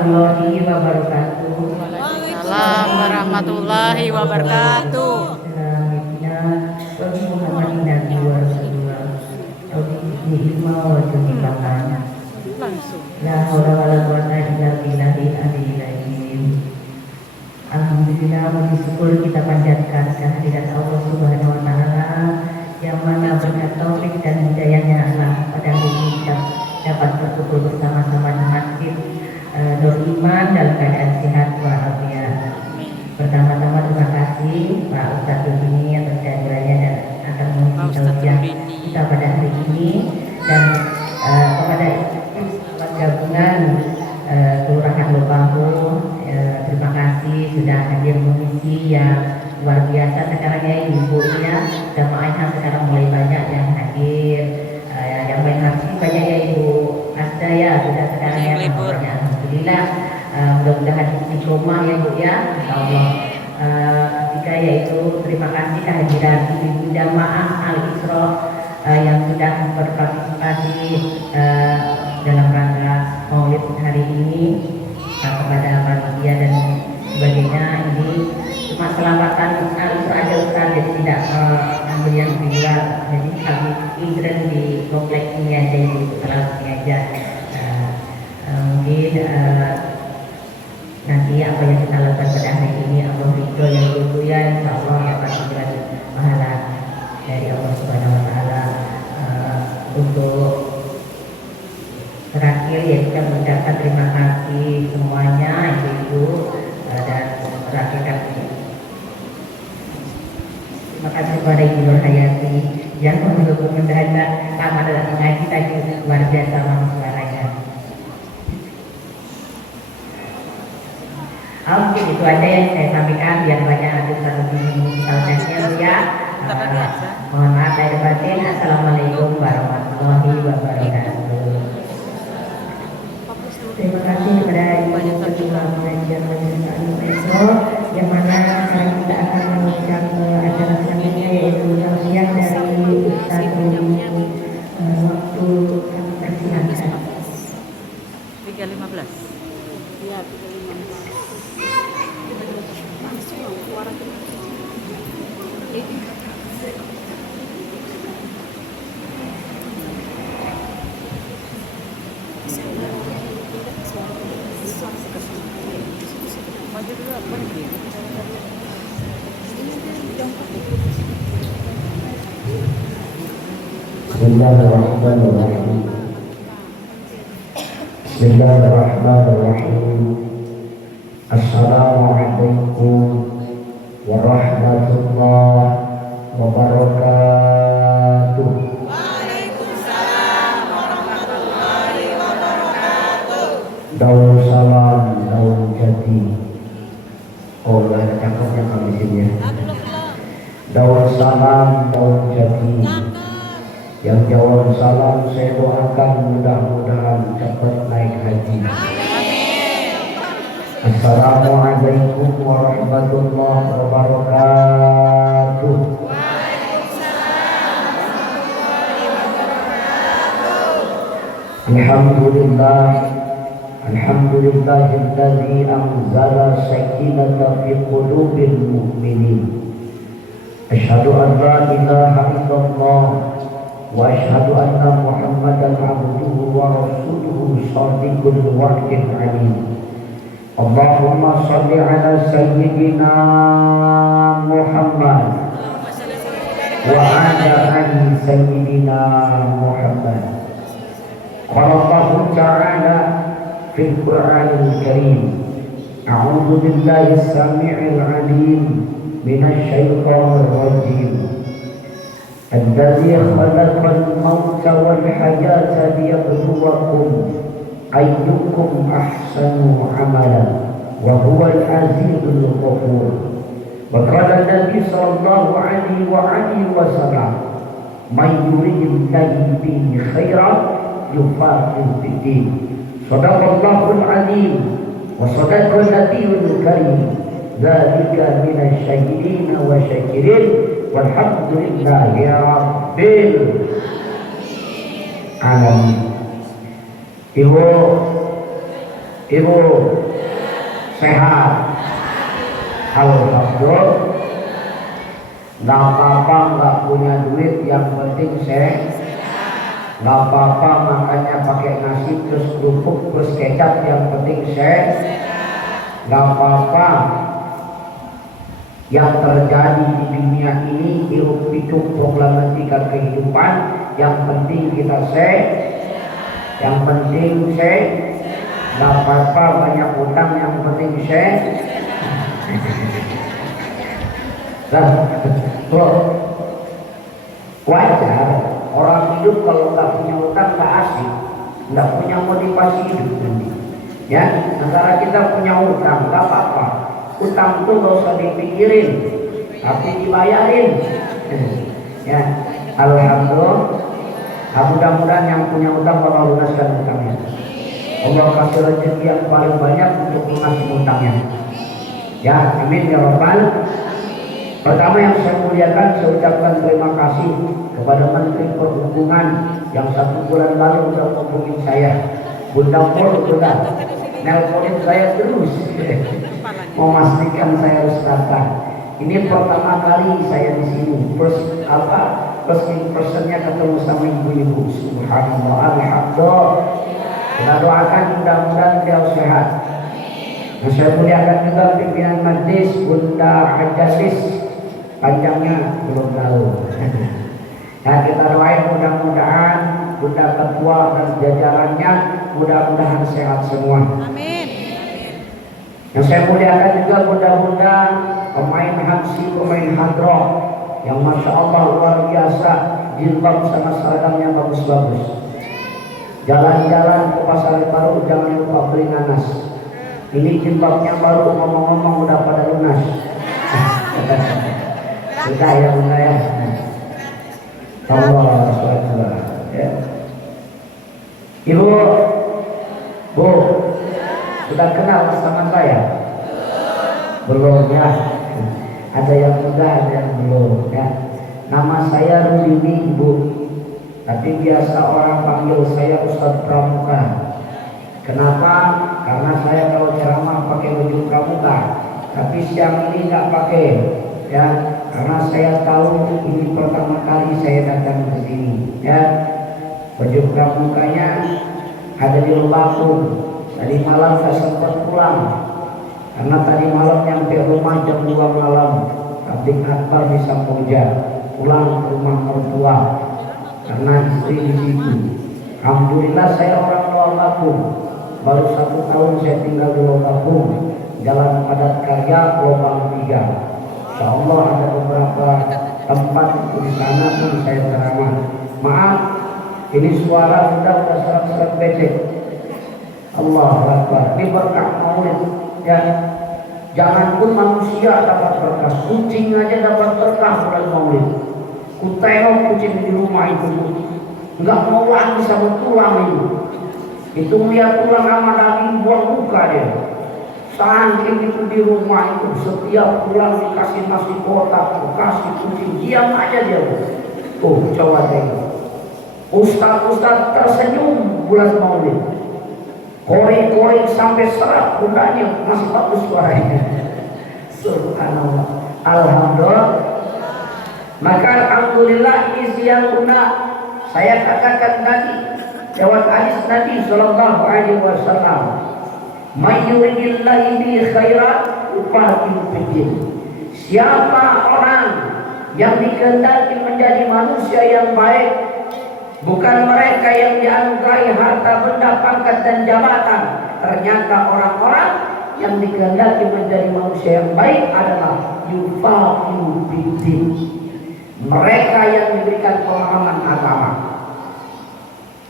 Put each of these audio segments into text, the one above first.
warahmatullahi wabarakatuh. Waalaikumsalam warahmatullahi wabarakatuh. Salamina wa Muhammadin nabi wa rasulullah. Ini ilmu wa tuntutan. Langsung. La haula wala quwata illa billahil aliyil azim. Alhamdulillah, puji syukur kita panjatkan kehadirat Allah Subhanahu wa taala yang mana berkat taufik dan hidayahnya Allah pada hari ini kita dapat berkumpul bersama-sama di masjid Nur Iman dalam keadaan sehat walafiat. Pertama-tama terima kasih Pak Ustadz ini atas kehadirannya dan akan mengisi tausiah kita pada hari ini dan kepada gabungan Kelurahan Lobahu, terima kasih sudah hadir mengisi yang luar biasa. Sekarang ya ibu-ibunya jamaah yang sekarang mulai banyak yang hadir, yang main haji banyak ya Ibu Asda ya sudah sekarang ya namanya. Alhamdulillah, mudah-mudahan istiqomah ya Bu ya, insyaallah. Ketiga yaitu terima kasih kehadiran ibu jamaah Al-Isra yang sudah berpartisipasi dalam rangka Maulid hari ini, kepada panitia dan sebagainya. Ini cuma selamatan Al-Isra aja Ustaz, jadi tidak ambil yang di luar. Jadi kami intern di kompleks ini aja Ibu, setelah aja. Mungkin nanti apa yang kita lakukan pada hari ini Allah ridho yang itu ya, insya Allah dapat segera pahala dari Allah Subhanahu Wa Taala. Untuk terakhir ya kita mengucapkan terima kasih semuanya ibu-ibu dan terakhir kami terima kasih kepada Ibu Nur Hayati yang mendukung mendadak lama dalam mengaji tadi luar biasa suaranya. Oke, itu aja yang saya sampaikan biar banyak nanti satu prosesnya ya. Mohon maaf lahir batin. Assalamualaikum warahmatullahi wabarakatuh. Terima kasih kepada Ibu Ketua Pengajian Majelis Al-Isra yang mana sekarang kita akan melanjutkan acara selanjutnya yaitu tausiah dari Ustaz Rudi. Waktu kami persilakan 3.15. Iya, 3.15. Bismillahirrahmanirrahim. Bismillahirrahmanirrahim. Assalamualaikum warahmatullahi wabarakatuh. Waalaikumsalam warahmatullahi wabarakatuh. Daun salam, daun jati. Oh, ada cakapnya kami sini ya. Daun salam, daun jati. Yang jawab salam saya doakan mudah-mudahan cepat naik haji. Assalamualaikum warahmatullahi wabarakatuh. Alhamdulillah, alhamdulillahilladzi anzala sakinata fi qulubil mu'minin. Asyhadu an la ilaha illallah wa asyhadu anna Muhammadan abduhu wa rasuluhu shadiqul wa'dil alim. Allahumma shalli ala sayyidina Muhammad wa ala ali sayyidina Muhammad. Qala Allah ta'ala fil Qur'anil Karim, a'udzu billahi as-sami'il 'alim minasy syaithanir rajim. الذي خلق الموت والحياة ليبلوكم أيكم أحسن عملا وهو العزيز الغفور. وقال النبي صلى الله عليه وسلم من يريد الله به خيرا يفقهه في الدين. صدق الله العظيم وصدق النبي الكريم. ذلك من الشاهدين والشاكرين walhamdulillah ya rabbil alamin. Ibu Ibu sehat? Alhamdulillah. Nggak apa-apa nggak punya duit, yang penting sehat. Nggak apa-apa makanya pakai nasi terus kerupuk terus kecap, yang penting sehat. Nggak apa-apa yang terjadi di dunia ini, hiruk pikuk problematika kehidupan, yang penting kita sehat. Yang penting sehat. Nggak apa-apa banyak utang, yang penting sehat. Nah, wajar orang hidup kalau nggak punya utang nggak asik, nggak punya motivasi hidup nanti. Ya, antara kita punya utang nggak apa-apa, utang itu nggak usah dipikirin, tapi dibayarin. Ya, alhamdulillah. Mudah-mudahan yang punya utang bakal lunaskan utangnya. Allah kasih rezeki yang paling banyak untuk lunasi utangnya. Ya, amin ya rabbal. Pertama yang saya muliakan, saya ucapkan terima kasih kepada Menteri Perhubungan yang 1 bulan lalu sudah menghubungi saya. Bunda Pol sudah nelponin saya terus, memastikan saya harus datang. Ini pertama kali saya di sini, first in personnya ketemu sama ibu-ibu. Subhanallah, alhamdulillah. Kita doakan mudah-mudahan beliau sehat. Nah, saya muliakan juga pimpinan majlis Bunda Hajasis, panjangnya belum tahu. Nah, kita doain mudah-mudahan Bunda Ketua dan jajarannya mudah-mudahan sehat semua. Amin. Yang saya muliakan juga bunda-bunda pemain Hamsi, pemain hadroh yang masya Allah luar biasa, jilbab sama seragamnya bagus-bagus. Jalan-jalan ke pasar baru jangan lupa beli nanas. Ini jilbabnya baru, ngomong-ngomong udah pada lunas. Sudah ya bunda ya. Allah ya. Ibu, Bu, sudah kenal sama saya? Belum ya. Ada yang sudah, ada yang belum ya. Nama saya Rudini, Ibu. Tapi biasa orang panggil saya Ustadz Pramuka. Kenapa? Karena saya kalau ceramah pakai baju pramuka. Tapi siang ini nggak pakai, ya. Karena saya tahu ini pertama kali saya datang ke sini, ya. Baju pramukanya ada di Lembakung. Tadi malam saya sempat pulang. Karena tadi malam nyampe rumah jam 2 malam. Tablik akbar di Samboja. Pulang ke rumah mertua. Karena istri di situ. Alhamdulillah saya orang Lembakung. Baru 1 tahun saya tinggal di Lembakung. Jalan Padat Karya, Lubang 3. Insya Allah ada beberapa tempat di sana pun saya ceramah. Maaf, ini suara sudah serak-serak becek. Allah Akbar. Ini berkah maulid. Ya, jangan pun manusia dapat berkah, kucing aja dapat berkah bulan maulid. Kutengok kucing di rumah itu, nggak mau lagi sama tulang itu. Itu melihat tulang sama daging buang muka dia. Saking itu di rumah itu setiap pulang dikasih nasi kotak, dikasih kucing, diam aja dia. Oh, coba tengok. Ustaz-ustaz tersenyum bulan maulid. Korek-korek sampai serak bundanya masih bagus suaranya. Subhanallah. Alhamdulillah. Maka alhamdulillah isi yang guna saya katakan tadi lewat hadis Nabi sallallahu alaihi wasallam. May yuridillahu bihi khairan yufaqihu fid. Siapa orang yang dikehendaki menjadi manusia yang baik, bukan mereka yang dianugerahi harta benda, pangkat dan jabatan. Ternyata orang-orang yang dikehendaki menjadi manusia yang baik adalah yufaqihu fid. Mereka yang diberikan pemahaman agama.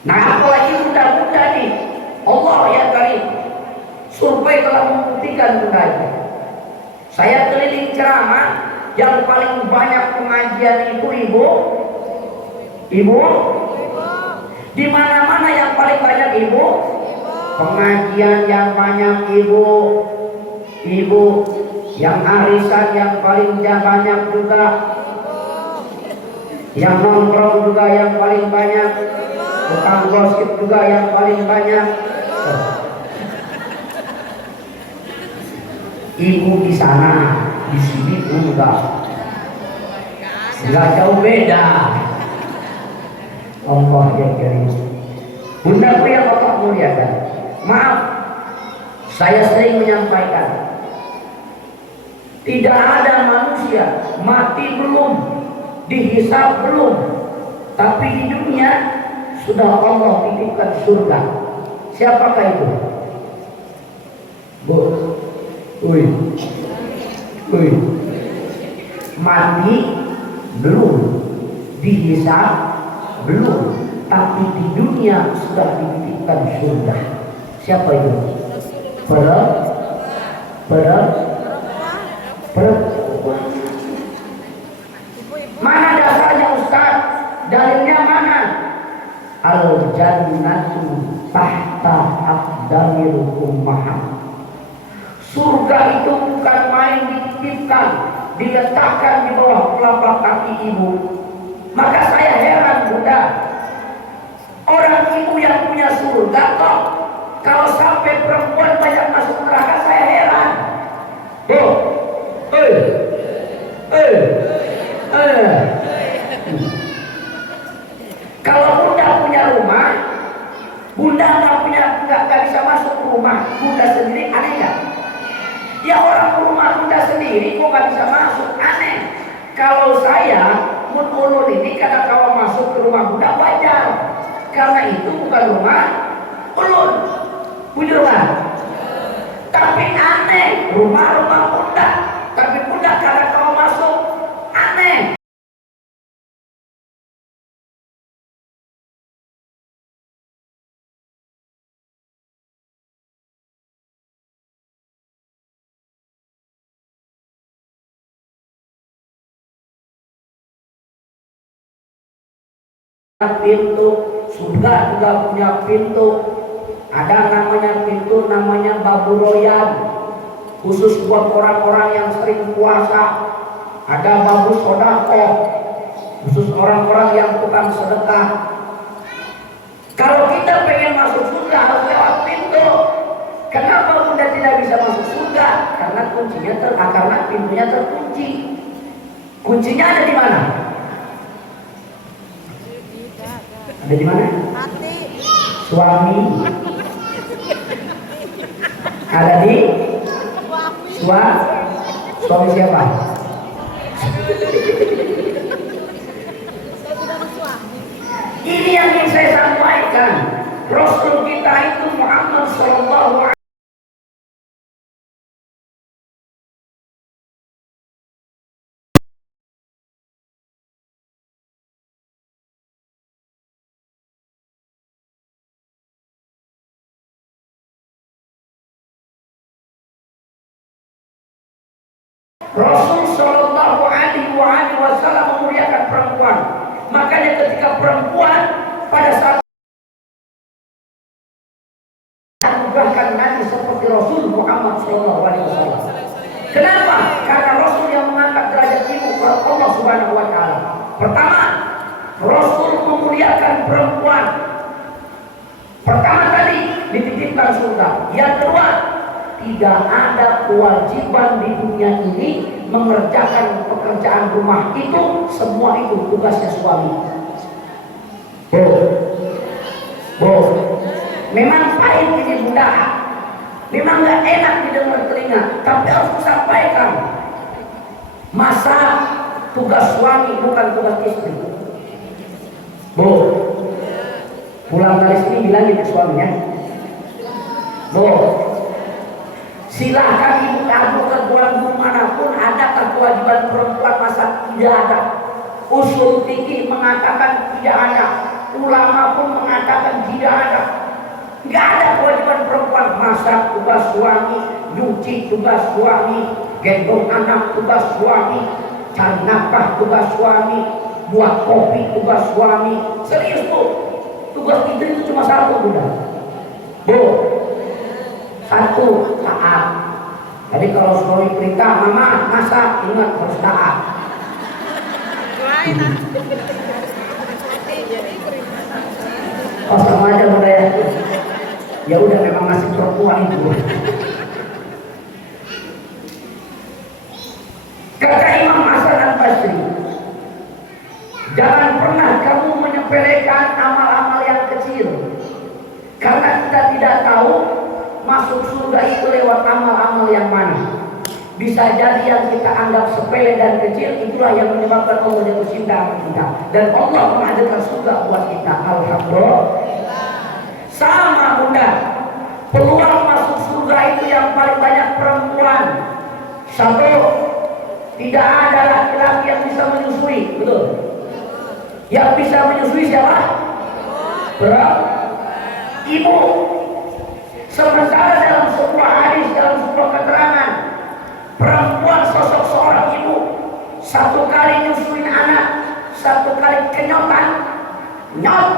Nah, apalagi muda-muda nih, Allah ya Karim, survei telah membuktikan budaya. Saya keliling ceramah, yang paling banyak pengajian itu ibu. Di mana-mana yang paling banyak ibu. Pengajian yang banyak ibu. Yang arisan yang paling banyak juga. Yang nongkrong juga yang paling banyak. Tukang gosip juga yang paling banyak. Ibu di sana, di sini enggak jauh beda. Allah yang kirim. Bunda yang Bapak muliakan, maaf, saya sering menyampaikan, tidak ada manusia mati belum, dihisab belum, tapi di dunia sudah Allah titipkan surga. Siapakah itu? Bu, mati belum, dihisab belum, tapi di dunia sudah dititipkan surga. Siapa itu? Perempuan. Mana dasarnya Ustaz? Dalilnya mana? Al jannatu tahta aqdamil ummahat. Surga itu bukan main dititipkan, diletakkan di bawah telapak kaki ibu. Maka saya heran Bunda, orang ibu yang punya surga kok kalau sampai perempuan banyak masuk neraka, saya heran. Kalau Bunda punya rumah, Bunda nggak bisa masuk rumah Bunda sendiri, aneh nggak? Ya orang rumah Bunda sendiri kok nggak bisa masuk, aneh. Kalau saya ulun ini karena kalau masuk ke rumah Bunda wajar, karena itu bukan rumah ulun, punya rumah. Tapi aneh, rumah Bunda, tapi Bunda karena kalau masuk, aneh. Pintu surga juga punya pintu, ada namanya pintu namanya Babu Royan, khusus buat orang-orang yang sering puasa. Ada Babu Sodako, khusus orang-orang yang tukang sedekah. Kalau kita pengen masuk surga harus lewat pintu. Kenapa Bunda tidak bisa masuk surga? Karena karena pintunya terkunci. Kuncinya ada di mana? Ada di mana? Hati. Suami. Ada di suami siapa? Ini yang ingin saya sampaikan. Rasul kita itu Muhammad Sallallahu Alaihi Wasallam. Rasul Shallallahu Alaihi Wasallam memuliakan perempuan. Makanya ketika perempuan pada saat anugerahkan Nabi seperti Rasul Muhammad Shallallahu Alaihi Wasallam. Kenapa? Karena Rasul yang mengangkat derajat ibu ke Allah Subhanahu Wa Taala. Pertama, Rasul memuliakan perempuan. Pertama tadi dititipkan surga. Yang kedua, tidak ada kewajiban di dunia ini mengerjakan pekerjaan rumah itu, semua itu tugasnya suami. Memang pahit ini Bunda, memang gak enak didengar telinga, tapi harus disampaikan. Masa tugas suami bukan tugas istri? Pulang dari sini bilangin ke suaminya, silahkan ibu kamu ke tuan guru manapun, adakah kewajiban perempuan? Masa tidak ada? Usul fikih mengatakan tidak ada, ulama pun mengatakan tidak ada. Nggak ada kewajiban perempuan. Masak tugas suami, nyuci tugas suami, gendong anak tugas suami, cari nafkah tugas suami, buat kopi tugas suami. Serius tuh, tugas istri itu cuma satu Bunda. Satu, taat. Jadi kalau suami perintah, mama masak, ingat harus taat. Oh sama aja Bunda ya. Ya udah memang masih perempuan itu. masuk surga itu lewat amal-amal yang mana? Bisa jadi yang kita anggap sepele dan kecil itulah yang menyebabkan Allah jatuh cinta sama kita dan Allah menghadirkan surga buat kita. Alhamdulillah. Sama bunda, peluang masuk surga itu yang paling banyak perempuan. Satu, tidak ada laki-laki yang bisa menyusui, betul? Yang bisa menyusui siapa? Ibu. Sementara dalam sebuah hadis, dalam sebuah keterangan, perempuan sosok seorang ibu satu kali nyusuin anak, satu kali kenyotan, nyot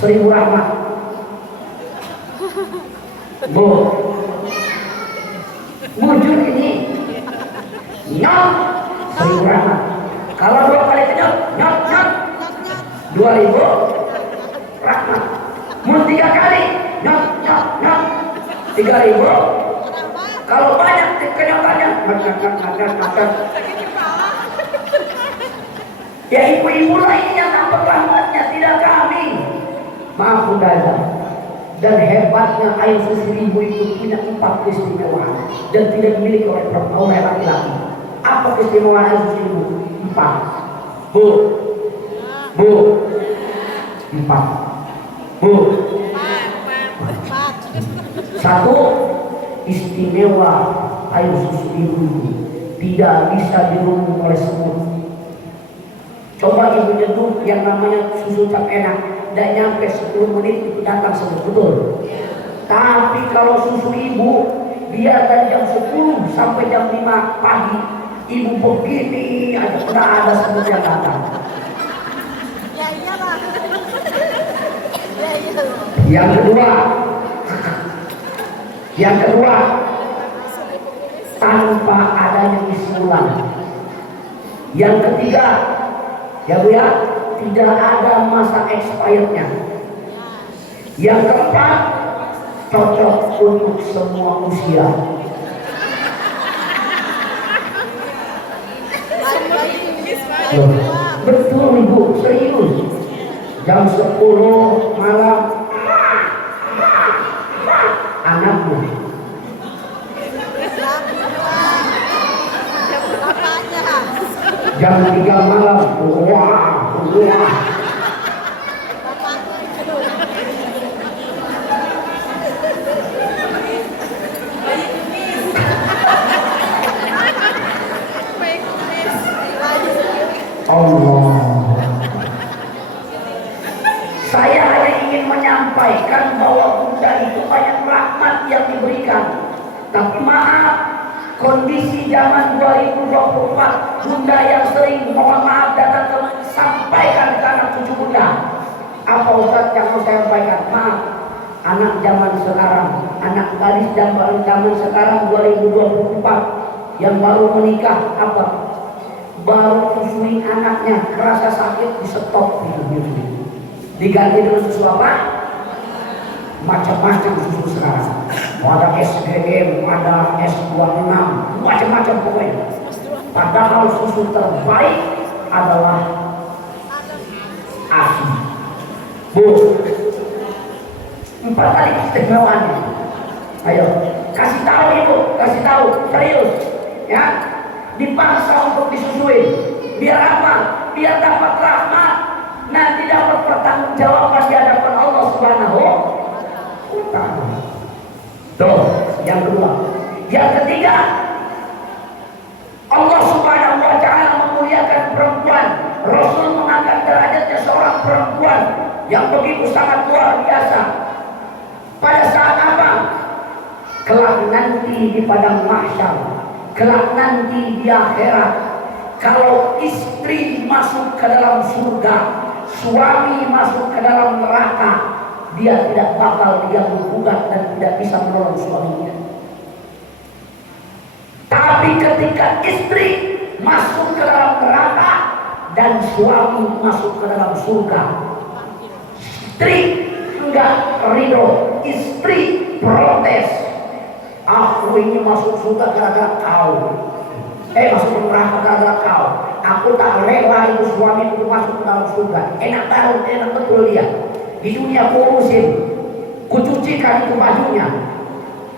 1000 rahmat. Bu, mujur ini nyot 1000 rahmat. Kalau 2 kali kenyot, nyot 2000 rahmat. Mun 3 kali nyot 3000. Kalau banyak kenyotannya makan. Ya ibu-ibu lah ini yang dapat rahmatnya, tidak kami. Maaf bunda. Dan hebatnya air susu ibu itu punya 4 keistimewaan dan tidak dimiliki oleh perempuan, oleh laki-laki. Apa keistimewaan air susu ibu? 4. Bu. 4. Bu. 1. Istimewa air susu ibu tidak bisa dirunung oleh semut. Coba ibu nyeduh yang namanya susu cap enak, tidak nyampe 10 menit itu datang semut, betul? Tapi kalau susu ibu dia dari jam 10 sampai jam 5 pagi ibu begini aja tidak ada semut yang datang. Ya iyalah. Ya iyalah. Yang kedua, tanpa adanya isi ulang. Yang ketiga, ya bu ya, tidak ada masa expirednya. Yang keempat, cocok untuk semua usia. Loh, betul ibu, serius. Jam 10 malam anakmu. Jam 3 malam, wah. Allah. Saya hanya ingin menyampaikan bahwa bunda itu banyak rahmat yang diberikan. Tapi maaf, kondisi zaman 2024, bunda yang sering mohon maaf datang ke sampaikan ke anak cucu bunda. Apa Ustaz yang mau saya sampaikan? Maaf, anak zaman sekarang, anak gadis zaman sekarang 2024 yang baru menikah apa? Baru susuin anaknya, kerasa sakit di stop gitu. Diganti dengan susu apa? Macam-macam susu sekarang. Ada SGM, ada S26, macam-macam pokoknya. Padahal susu terbaik adalah ASI. Bu, 4 kali istimewaannya. Ayo, kasih tahu ibu, kasih tahu, serius, ya. Dipaksa untuk disusui. Biar apa? Biar dapat rahmat. Nanti dapat pertanggungjawaban di hadapan Allah Subhanahu wa Ta'ala. Tuh, yang kedua. Yang ketiga, Allah Subhanahu wa Ta'ala memuliakan perempuan. Rasul mengangkat derajatnya seorang perempuan yang begitu sangat luar biasa. Pada saat apa? Kelak nanti di padang mahsyar, kelak nanti di akhirat, kalau istri masuk ke dalam surga, suami masuk ke dalam neraka, dia tidak bakal diganggu-gugat dan tidak bisa menolong suaminya. Tapi ketika istri masuk ke dalam neraka dan suami masuk ke dalam surga, istri enggak ridho, istri protes. Aku ini masuk surga gara-gara kau. Masuk neraka gara-gara kau. Aku tak rela itu suamiku masuk ke dalam surga. Enak banget, enak betul dia. Di dunia ku urusin, ku cucikan itu bajunya.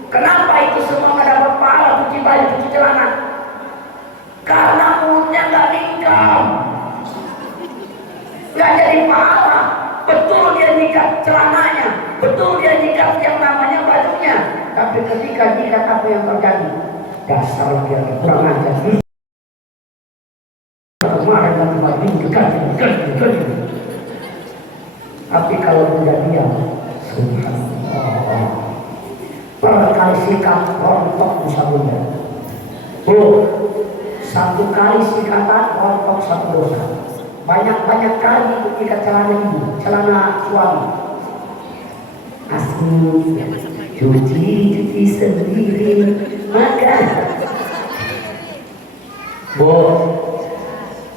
Kenapa itu semua nggak dapat pahala cuci baju, cuci celana? Karena mulutnya nggak ningkam, nggak jadi pahala. Betul dia nyikat celananya, betul dia nyikat yang namanya bajunya, tapi ketika nyikat apa yang terjadi? Dasar dia kurang ajar. Kemarin nanti baju diganti. Tapi kalau sudah diam, subhanallah, berkali sikat rontok bisa bunda. Satu kali sikatan rontok satu dosa. Banyak kali ikat celana ibu, celana suami. Asli, cuci sendiri, maka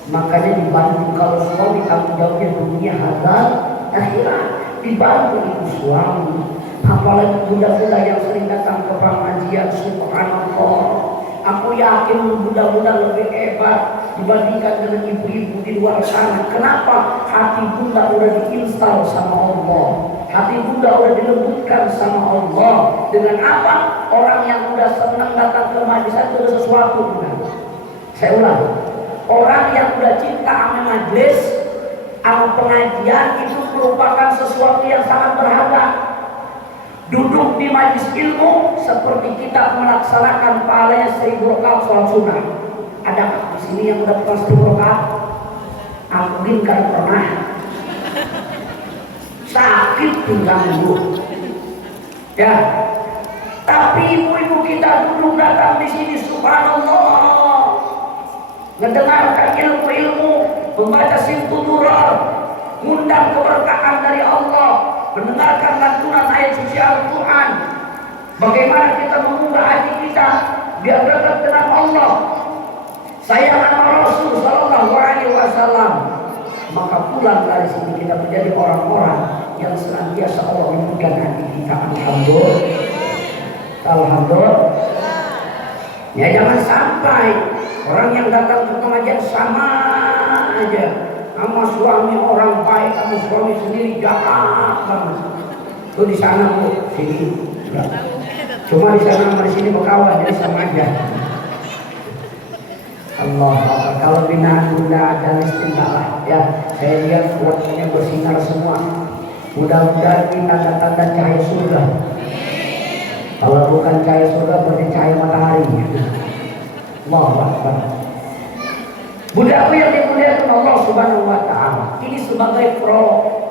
makanya dibantu kalau suami tanggung jawabnya dunia halal akhirat, dibantu ibu suami. Apalagi budak-budak yang sering datang ke pengajian, subhanallah. Aku yakin budak-budak lebih hebat dibandingkan dengan ibu-ibu di luar sana. Kenapa? Hati bunda udah diinstal sama Allah, hati bunda udah dilembutkan sama Allah. Dengan apa? Orang yang udah senang datang ke majelis itu ada sesuatu. Saya ulang, orang yang udah cinta sama majelis, sama pengajian itu merupakan sesuatu yang sangat berharga. Duduk di majelis ilmu seperti kita melaksanakan pahalanya 1000 rakaat sholat sunnah. Ada di sini yang udah pernah 10 rakaat? Mungkin kan pernah. Sakit pinggangmu. Ya. Tapi ibu-ibu kita duduk datang di sini, subhanallah, mendengarkan ilmu-ilmu, membaca simtul durar, mengundang keberkahan dari Allah, mendengarkan lantunan ayat suci Al-Quran. Bagaimana kita mengubah hati kita biar dekat dengan Allah, sayang sama Rasul Sallallahu Alaihi Wasallam. Maka pulang dari sini kita menjadi orang-orang yang senantiasa Allah lembutkan hati kita. Alhamdulillah. Ya jangan sampai orang yang datang ke pengajian sama aja, sama suami orang baik, sama suami sendiri jahat banget. Tuh di sana bu, sini. Cuma di sana sama di sini berkawan, jadi sama aja. Allah, kalau binaan bunda ada istimewa ya. Saya lihat wajahnya bersinar semua. Mudah-mudahan ini tanda-tanda cahaya surga. Kalau bukan cahaya surga, berarti cahaya matahari. Allahu Akbar. Budaku yang dimuliakan Allah Subhanahu wa Ta'ala, ini sebagai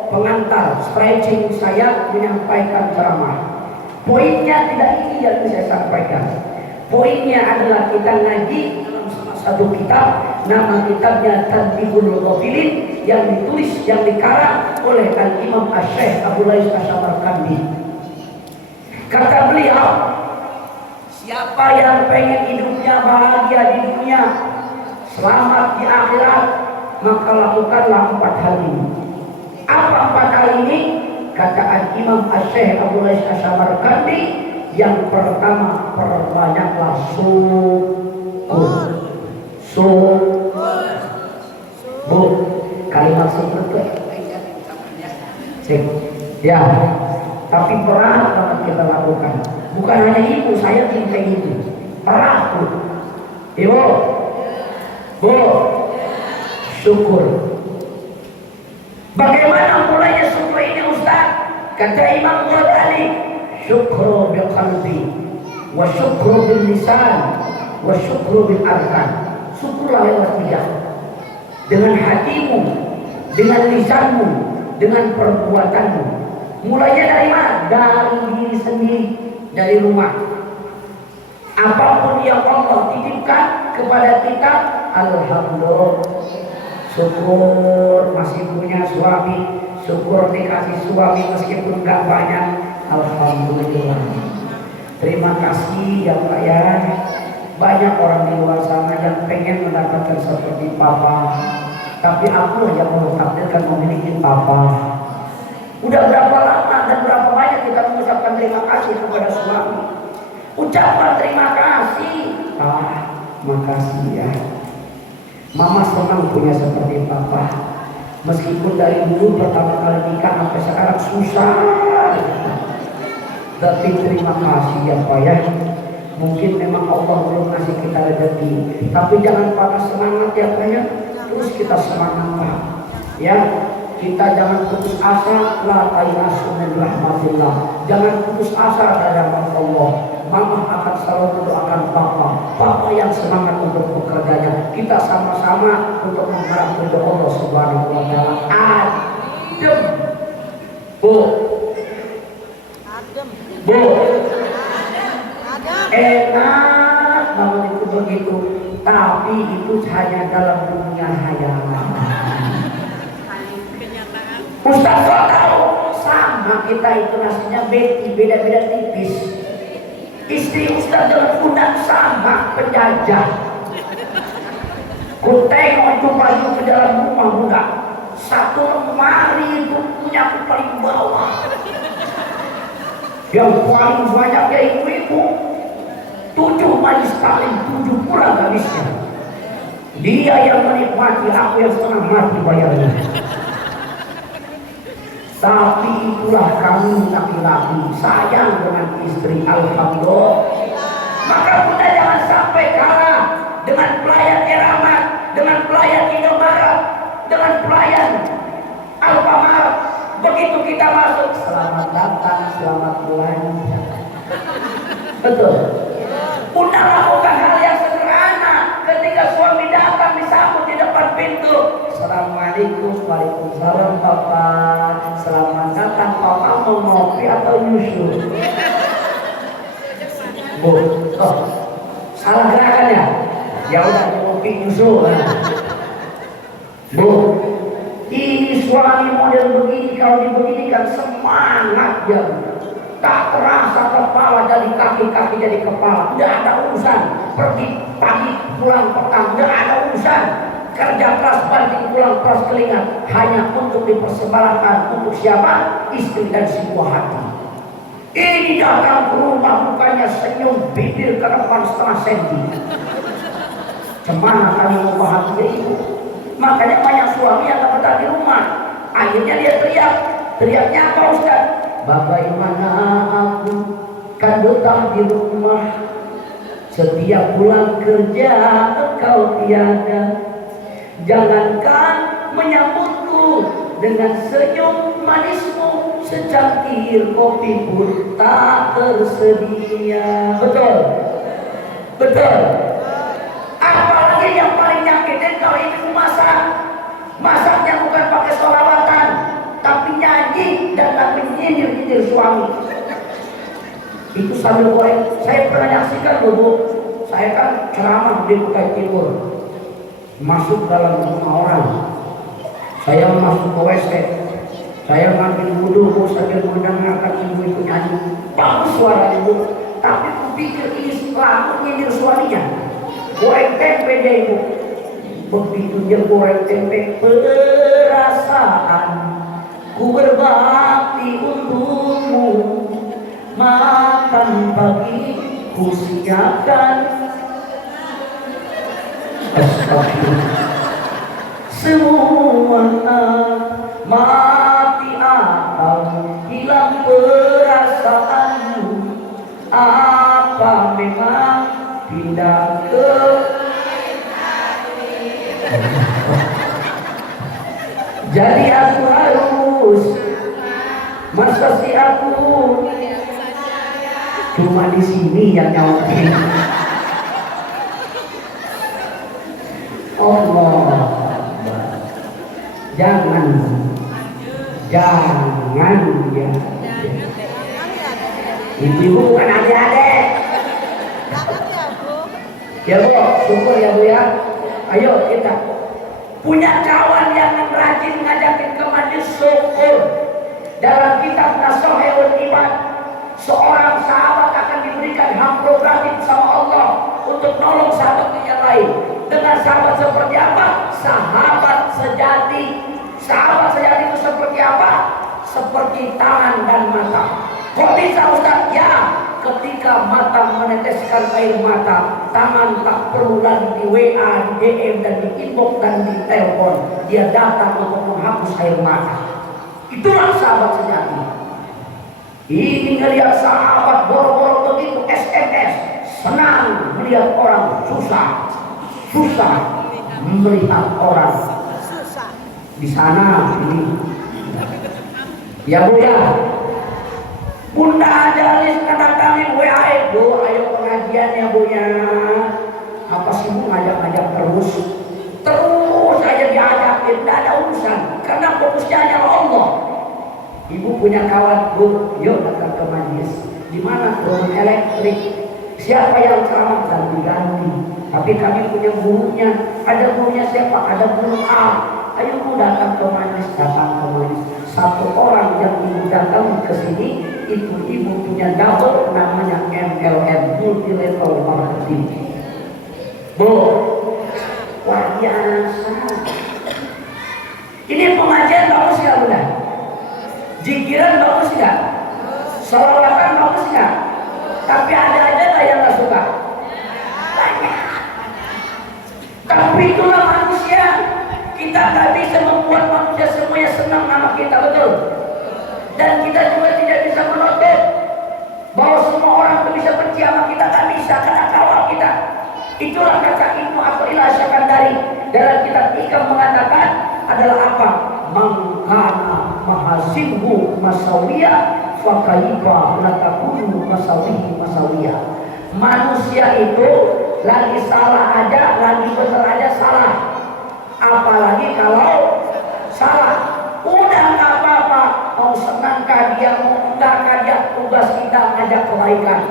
pengantar stretching saya menyampaikan ceramah. Poinnya tidak ini yang saya sampaikan. Poinnya adalah kita ngaji dalam satu kitab, nama kitabnya Tanbihul Ghafilin, yang ditulis, yang dikarang oleh Al-Imam Asy-Syaikh Abu Lais Asy-Samarqandi. Kata beliau, siapa yang pengen hidupnya bahagia di dunia, selamat di akhirat, maka lakukanlah 4 hal ini. Apa 4 hal ini? Kata Al-Imam Asy-Syaikh Abu Lais Asy-Samarqandi, yang pertama, perbanyaklah syukur. Bu, kalimat syukur itu ya, tapi berat banget kita lakukan. Bukan hanya ibu, saya cinta itu berat bu. Ibu, bu, syukur. Bagaimana mulainya syukur ini Ustaz? Kata Imam Ghazali, syukru bil qalbi, wa syukru bil lisan, wa syukru bil arkan. Syukurlah lewat 3. Dengan hatimu, dengan lisanmu, dengan perbuatanmu. Mulainya dari mana? Dari diri sendiri, dari rumah. Apapun yang Allah titipkan kepada kita, alhamdulillah. Syukur masih punya suami, syukur dikasih suami meskipun gak banyak, alhamdulillah. Terima kasih ya Pak ya. Banyak orang di luar sana yang pengen mendapatkan seperti papa, tapi aku yang Allah takdirkan memiliki papa. Udah berapa lama dan berapa banyak kita mengucapkan terima kasih kepada suami. Ucapan terima kasih, makasih ya. Mama senang punya seperti papa. Meskipun dari dulu pertama kali nikah sampai sekarang susah. Tapi terima kasih ya Pak ya. Mungkin memang Allah belum ngasih kita rezeki, tapi jangan patah semangat ya Pak ya. Terus kita semangat Pak ya. Kita jangan putus asa, la tayasu min rahmatillah. Jangan putus asa dari rahmat Allah. Mama akan selalu mendoakan Papa yang semangat untuk bekerjanya. Kita sama-sama untuk mengharap ridho Allah Subhanahu wa taala. Adem. Bu. Adem. Bu. Adem. Enak banget itu begitu. Tapi itu hanya dalam dunia hayalan. Ustaz kok tahu sama kita itu nasinya beda-beda tipis. Istri Ustaz dengan pundak sama penjajah. Ku tengok itu baju ke dalam rumah budak. Satu lemari itu punya aku paling bawah. Yang paling banyak ya ibu-ibu. 7 majlis taklim, 7 pulang habisnya. Dia yang menikmati, aku yang setengah mati bayarnya. Tapi itulah kami laki-laki sayang dengan istri, alhamdulillah. Maka kita jangan sampai kalah dengan pelayan Eramat, dengan pelayan Indomaret, dengan pelayan Alfamart. Begitu kita masuk, selamat datang, selamat belanja. Betul. Bunda lakukan hal yang sederhana. Ketika suami datang disambut di depan pintu, assalamualaikum, waalaikumsalam Bapak. Selamat datang, Bapak mau ngopi atau nyusul? Bu, oh, salah gerakan ya? Ya udah ngopi nyusul. Bu, ini suami model begini, kalau dibeginikan semangat ya. Tak terasa kepala dari kaki jadi kepala. Tidak ada urusan. Pergi pagi pulang petang. Tidak ada urusan. Kerja keras pagi pulang keras kelingat. Hanya untuk dipersembahkan untuk siapa? Istri dan si buah hati. Ini datang ke rumah mukanya senyum, bibir ke depan setengah senti. Cemana kami mau bahagia ibu? Makanya banyak suami yang tak betah di rumah. Akhirnya dia teriak. Teriaknya apa Ustaz? Bagaimana aku kan betah di rumah, setiap pulang kerja engkau tiada. Jangankan menyambutku dengan senyum manismu, secangkir kopi pun tak tersedia. Betul? Betul? Apalagi yang paling nyakitin kalau ibu masak. Masaknya bukan pakai sholawatan, tapi nyanyi dan tapi nyindir suami. Itu sambil goreng. Saya pernah nyaksikan Bu. Saya kan ceramah di Kutai Timur. Masuk dalam rumah orang. Saya masuk ke WC. Saya ngambil wudhu sambil mendengarkan ibu itu nyanyi. Bagus suara ibu. Tapi kupikir ini selalu nyindir suaminya. Goreng tempe deh ibu. Begitu dia goreng tempe, perasaan ku berbakti untukmu. Makan pagi ku siapkan. Semua mati atau hilang perasaanmu. Apa memang pindah ke jadi aku harus masa si aku cuma di sini yang nyautin. Allah, jangan ya. Ibu bukan adik-adik. Ya Bu, syukur ya Bu ya. Ayo kita punya kawan yang rajin ngajakin ke majlis syukur. Dalam kitab Nasuhul Ibad, seorang sahabat akan diberikan hak prerogatif sama Allah untuk nolong sahabatnya yang lain. Dengan sahabat seperti apa? Sahabat sejati. Sahabat sejati itu seperti apa? Seperti tangan dan mata. Kok bisa Ustaz? Ya, ketika mata meneteskan air mata, tangan tak perlu lagi di WA, di DM, dan di inbox, dan di telepon. Dia datang untuk menghapus air mata. Itulah sahabat sejati. Ini ngelihat sahabat boro-boro begitu SMS, senang melihat orang susah melihat orang Susah. di sana ini. Ya Bu ya, Bunda Ajalis kadang-kadang WA Bu, ayo pengajian ya Bu ya. Apa sih Bu ngajak-ngajak terus aja diajakin, tidak ada urusan karena fokusnya hanya Allah. Ibu punya kawan Bu, yuk datang ke majelis. Di mana rumah elektrik? Siapa yang ceramah ganti-ganti. Tapi kami punya gurunya. Ada gurunya siapa? Ada guru A. Ayo Bu datang ke majelis, Satu orang yang ibu datang ke sini, itu ibu punya double namanya MLM, multi level marketing. Bu, luar biasa. Ini pengajian bagus nggak Bunda? Jikiran bagus nggak? Sholawatan bagus nggak? Tapi ada aja nggak yang nggak suka? Banyak. Tapi itulah manusia. Kita nggak bisa membuat manusia semuanya senang sama kita, betul? Dan kita juga tidak bisa menutup bahwa semua orang itu bisa benci sama kita, nggak bisa karena kawal kita. Itulah kata Ibnu Athaillah Syakandari dalam kitab Hikam mengatakan adalah apa? Mangkana mahasibhu masawiyah fakaifa latakunu masawiyah. Manusia itu lagi salah aja, lagi benar aja salah. Apalagi kalau salah. Udah nggak apa-apa, mau senangkah dia, mau enggakkah dia, tugas kita ngajak kebaikan.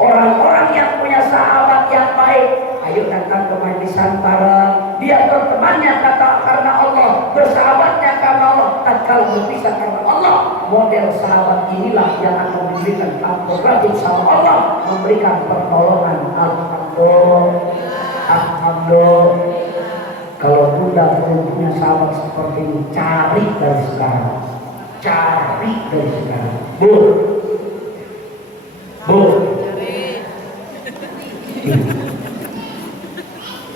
Orang-orang yang punya sahabat yang baik, ayo datang ke majelis antara. Dia bertemannya karena Allah, bersahabatnya karena Allah, tatkala berpisah karena Allah. Model sahabat inilah yang akan memberikan kooperatif sama Allah, memberikan pertolongan. Alhamdulillah. Kalau Bunda belum punya sahabat seperti ini, cari dari sekarang. Bu.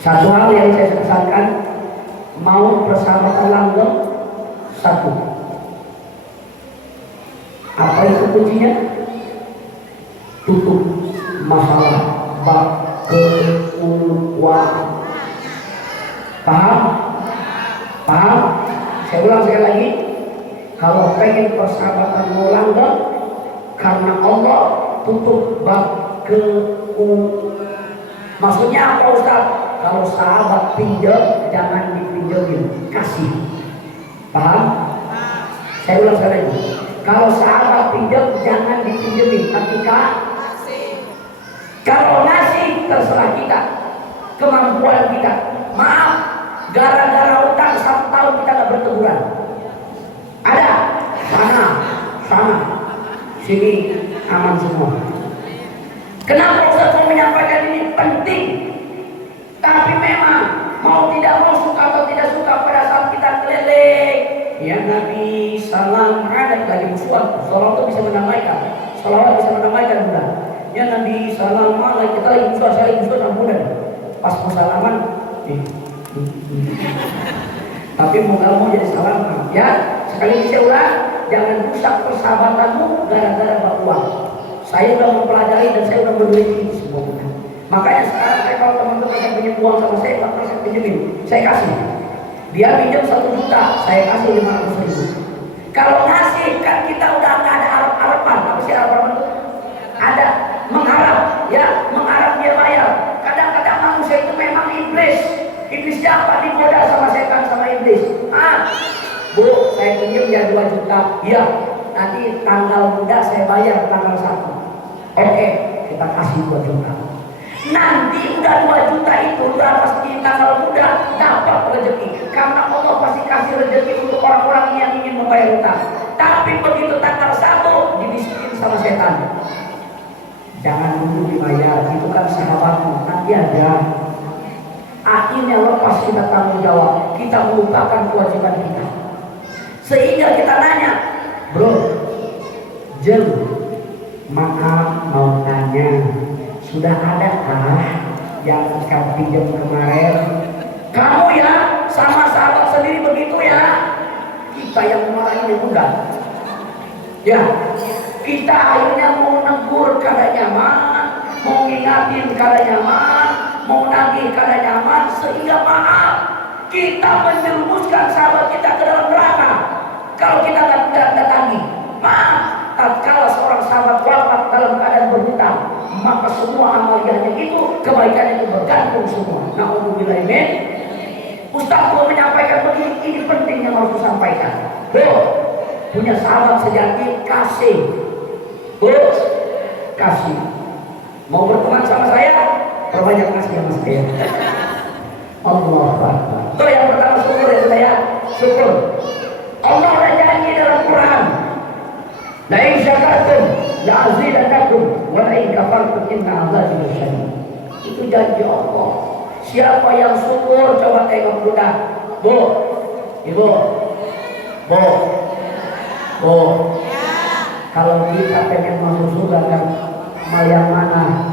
Satu hal yang saya pesankan, mau persahabatan langgeng, satu. Apa itu kuncinya? Tutup masalah bab keuangan. Paham? Saya ulang sekali lagi. Kalau pengen persahabatan mau langgeng, karena Allah tutup bab keuangan. Maksudnya apa Ustaz? Kalau sahabat pinjam, jangan dipinjemin, kasih. Paham? Saya ulang sekali lagi. Kalau sahabat pinjam, jangan dipinjemin, tapi kasih. Kalau ngasih, terserah kita, kemampuan kita. Maaf, gara-gara utang 1 tahun kita nggak berteguran. Ada? Sana, sini aman semua. Kenapa Ustaz mau menyampaikan ini? Penting. Tapi memang mau tidak mau, suka atau tidak suka, pada saat kita keliling, ya Nabi salam alaihi lagi musuhan. Salawat itu bisa mendamaikan. Salawat bisa mendamaikan Bunda. Ya Nabi salam alaihi, kita lagi musuhan, saya lagi musuhan sama Bunda. Pas mau salaman, tapi mau nggak mau jadi salam. Ya, sekali lagi saya ulang, jangan rusak persahabatanmu gara-gara uang. Saya sudah mempelajari dan saya sudah meneliti itu semua. Makanya sekarang saya kalau teman-teman saya pinjam uang sama saya, maka saya pinjemin, saya kasih. Dia pinjam 1 juta, saya kasih 500.000. Kalau ngasih kan kita udah nggak ada harapan. Apa sih harapan itu? Ada mengharap, ya mengharap dia bayar. Kadang-kadang manusia itu memang iblis. Iblis siapa? Digoda sama setan, sama iblis. Bu, saya pinjam ya 2 juta. Iya, nanti tanggal muda saya bayar tanggal 1. Oke, kita kasih 2 juta. Nanti udah 2 juta itu udah pasti tanggal muda dapat rezeki. Karena Allah pasti kasih rezeki untuk orang-orang yang ingin membayar utang. Tapi begitu tanggal 1 dibisikin sama setan. Jangan dulu dibayar, itu kan sahabatmu, nanti ada. Akhirnya lepas kita tanggung jawab, kita melupakan kewajiban kita. Sehingga kita nanya, bro, Jeng, maaf mau tanya, sudah adakah yang kamu pinjam kemarin? Kamu ya sama sahabat sendiri begitu ya? Kita yang kemarin ini Bunda. Ya, Kita akhirnya mau negur kada nyaman, mau ngingatin kada nyaman, mau nagih kada nyaman, sehingga maaf kita menjerumuskan sahabat kita ke dalam neraka. Kalau kita tidak datangi, maaf, tatkala seorang sahabat wafat dalam keadaan berhutang, maka semua amaliyahnya itu, kebaikan itu bergantung semua. Na'udzubillah min. Ustaz mau menyampaikan begini, ini penting yang harus disampaikan. Punya sahabat sejati, kasih. Kasih. Mau berteman sama saya, perbanyak kasih sama saya. Allah Akbar. Itu yang pertama, syukur ya saya. Syukur. Allah ada janji dalam Quran. La in syakartum la azidannakum wa la in kafartum inna azabi lasyadid. Itu janji Allah. Siapa yang syukur, coba tengok bunda. Bu, ibu, bu, bu. Kalau kita pengen masuk surga kan amal yang mana?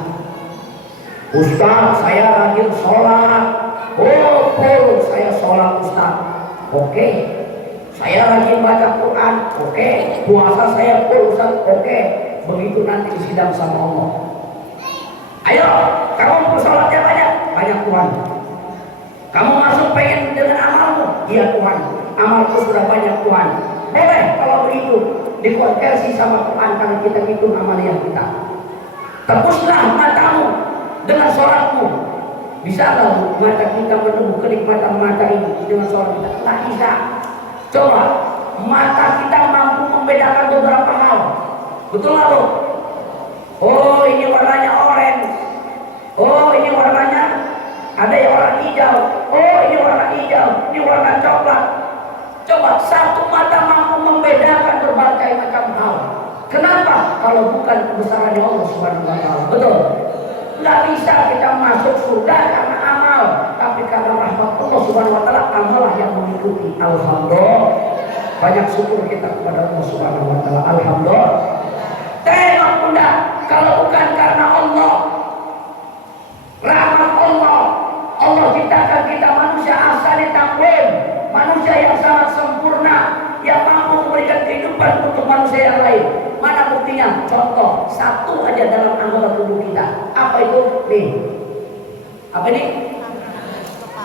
Ustaz, saya rajin sholat. Oh, saya sholat Ustaz. Oke. Saya rajin baca Quran. Oke. Puasa saya Ustaz. Oke. Begitu nanti sidang sama Allah. Ayo, kamu sholatnya banyak? Banyak Tuhan. Kamu masuk pengen dengan amalmu? Iya Tuhan. Amalku sudah banyak Tuhan. Boleh kalau begitu dikonversi sama Quran karena kita hitung amaliyah kita. Tebuslah matamu dengan sholatmu. Bisa nggak mata kita menunggu kenikmatan mata ini dengan sholat kita? Nggak bisa. Coba mata kita mampu membedakan beberapa hal. Betul nggak bu? Oh ini warnanya oranye. Oh ini warnanya ada yang warna hijau. Oh ini warna hijau. Ini warna coklat. Coba satu mata mampu membedakan berbagai macam hal. Kenapa? Kalau bukan kebesaran Allah Subhanahu wa taala. Betul. Nggak bisa kita masuk surga karena amal, tapi karena rahmat Allah Subhanahu wa taala, amal yang mengikuti. Alhamdulillah. Banyak syukur kita kepada Allah Subhanahu wa taala. Alhamdulillah. Tengok bunda, kalau bukan karena Allah, rahmat Allah, Allah ciptakan kita manusia asali takwim, manusia yang sangat sempurna, yang mampu memberikan kehidupan untuk manusia yang lain. Mana buktinya? Contoh, satu aja dalam anggota tubuh kita. Apa itu? Nih. Apa ini?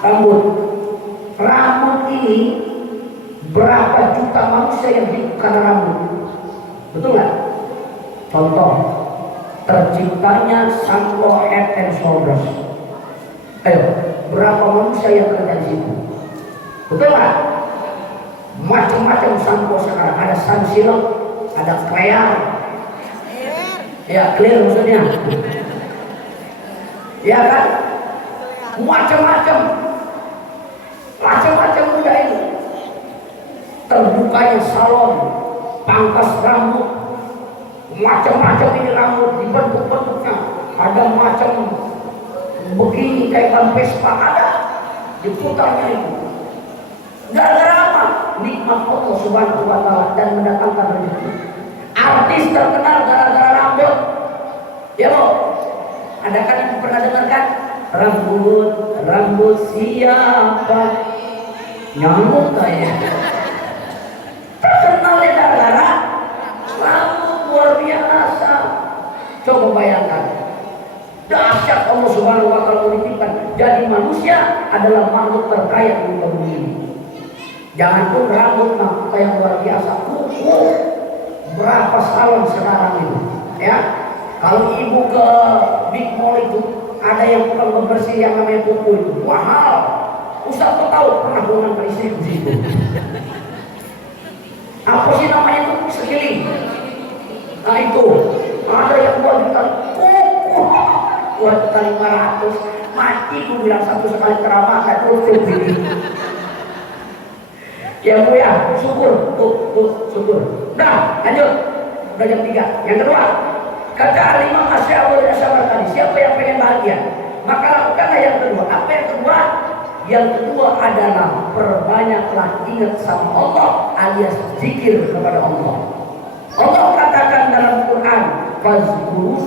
Rambut. Rambut ini berapa juta manusia yang hidup karena rambut? Betul nggak? Contoh, terciptanya sampo head and shoulders. Ayo, berapa manusia yang kerja di situ? Betul nggak? Macam-macam sampo sekarang. Ada sunsilk, ada clear. Ya, clear maksudnya. Ya kan? Macam-macam udah ini. Terbukanya salon, pangkas rambut, macam-macam ini rambut dibentuk-bentuknya. Ada macam begini kayak ban Vespa, ada diputarnya itu. Gara-gara apa? Nikmat Allah Subhanahu wa taala dan mendatangkan rezeki. Artis terkenal gara-gara rambut. Ya bu, ada kan yang pernah dengar kan? Rambut siapa? Nyamuk kayak. Terkenal ya gara-gara rambut, luar biasa. Coba bayangkan. Dahsyat Allah Subhanahu wa taala menitipkan. Jadi manusia adalah makhluk terkaya di bumi ini. Jangan pun rambut mahkota yang luar biasa. Berapa salon sekarang ini? Ya, kalau ibu ke Big Mall itu ada yang tukang pembersih yang namanya kuku itu mahal. Ustaz kau tahu pernah hubungan istri di situ? Apa sih namanya itu? Segiling. Nah itu ada yang buat juta kuku, buat juta 500. Mati ku bilang satu sekali keramah kan tutup ini. Ya bu ya, syukur, syukur. Nah, lanjut. Udah jam 3. Yang kedua, kata Imam Asy-Syafi'i tadi, siapa yang pengen bahagia, maka lakukanlah yang kedua. Apa yang kedua? Yang kedua adalah perbanyaklah ingat sama Allah alias zikir kepada Allah. Allah katakan dalam Quran, fazkurus.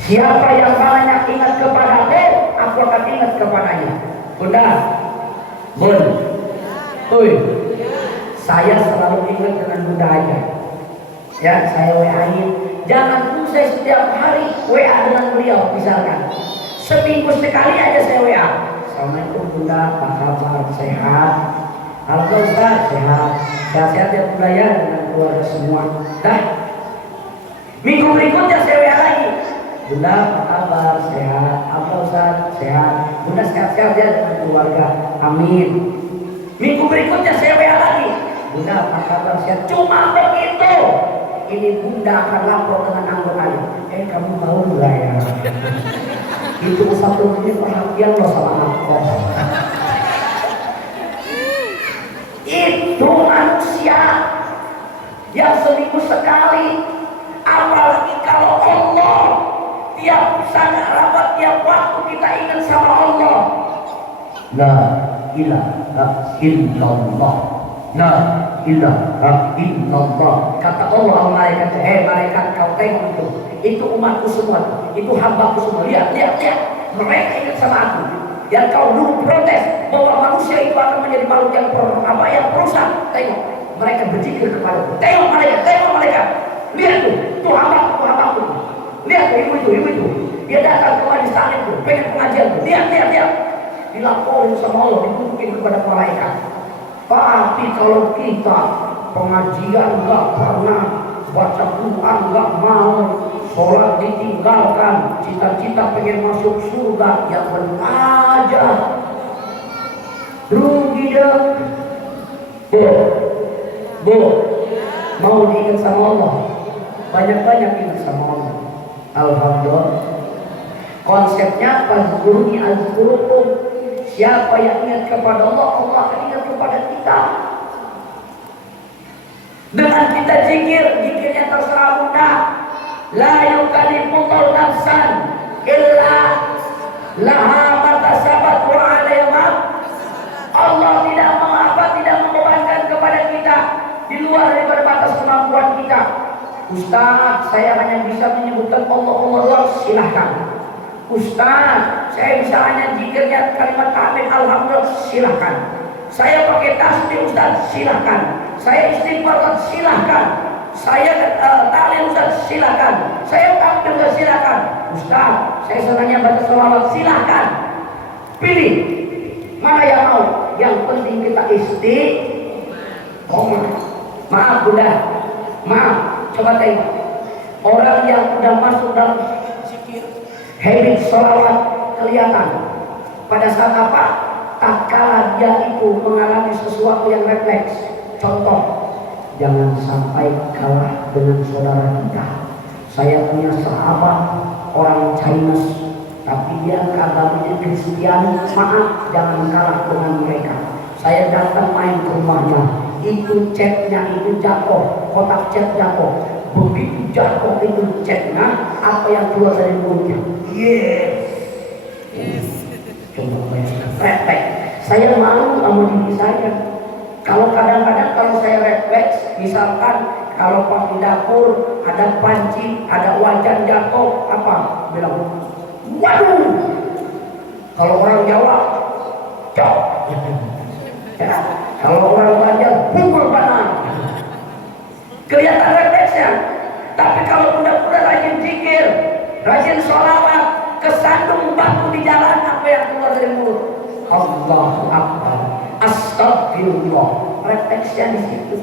Siapa yang banyak ingat kepada aku akan ingat kepadanya. Benar? Benar. Saya selalu ingat dengan budaya. Ya, saya WA-in. Jangan dulu saya setiap hari WA dengan beliau misalkan. Seminggu sekali aja saya WA. Assalamualaikum Bunda, apa kabar? Sehat? Halo Ustaz, sehat. Sehat-sehat ya Bunda ya dengan keluarga semua. Dah. Minggu berikutnya saya WA lagi. Bunda, apa kabar? Sehat. Halo Ustaz, sehat. Bunda sehat-sehat ya dengan keluarga. Amin. Minggu berikutnya saya WA lagi. Bunda, apa kabar? Sehat. Cuma begitu. Ini Bunda akan lapor dengan anggotanya. Kamu tahu nggak ya? Itu satu menit perhatian loh sama aku. Itu manusia yang seminggu sekali. Apalagi kalau Allah tiap sana rapat tiap waktu kita ingat sama Allah. La ilaha illallah. La ilaha illallah. Kata Allah malaikat, malaikat kau tengok itu umatku semua, itu hambaku semua. Lihat, mereka ingat sama aku. Yang kau dulu protes bahwa manusia itu akan menjadi makhluk yang perusak. Tengok, mereka berzikir kepadaku. Tengok mereka. Lihat tuh hambaku. Lihat ibu itu. Dia datang ke majlis taklim tuh, pengen pengajian tuh. Lihat. Dilaporin sama Allah, dimungkin kepada malaikat. Tapi kalau kita pengajian nggak pernah, baca Quran nggak mau, sholat ditinggalkan, cita-cita pengen masuk surga, yang benar aja, rugi dong. Bu, mau diingat sama Allah, banyak-banyak ingat sama Allah. Alhamdulillah. Konsepnya fazkuruni azkurukum. Siapa yang ingat kepada Allah, Allah akan ingat kepada kita. Dengan kita zikirnya terserah Bunda. La yukallifullahu nafsan illa laha ma kasabat wa 'alaiha. Allah tidak membebankan kepada kita di luar daripada batas kemampuan kita. Ustaz, saya hanya bisa menyebutkan Allah, silahkan. Ustaz, saya bisa hanya zikirnya kalimat tahmid alhamdulillah, silahkan. Saya pakai tasbih Ustaz, silahkan. Saya istighfar, silahkan. Saya tahlil Ustaz, silahkan. Saya takbir Ustaz, silahkan. Ustaz, saya senangnya baca sholawat, silahkan. Pilih mana yang mau. Yang penting kita istiqomah. Maaf Bunda, maaf. Coba tengok orang yang udah masuk dalam habit sholawat kelihatan pada saat apa? Tatkala dia itu mengalami sesuatu yang refleks. Contoh, jangan sampai kalah dengan saudara kita. Saya punya sahabat orang Chinese, tapi dia agamanya Kristen. Maaf, jangan kalah dengan mereka. Saya datang main ke rumahnya, itu chatnya itu jatuh, kotak chat jatuh. Begitu jatuh itu chatnya, apa yang keluar dari mulutnya? Yes. Coba refleks. Saya malu sama diri saya. Kalau kadang-kadang kalau saya refleks, misalkan kalau pas di dapur ada panci, ada wajan jatuh, apa? Bilang, waduh. Kalau orang Jawa, cok. Ya, kalau orang Banjar, pukul panas. Kelihatan refleksnya. Tapi kalau udah rajin zikir, rajin sholawat, kesandung batu di jalan, apa yang keluar dari mulut? Allahu Akbar, astagfirullah. Refleksnya di situ.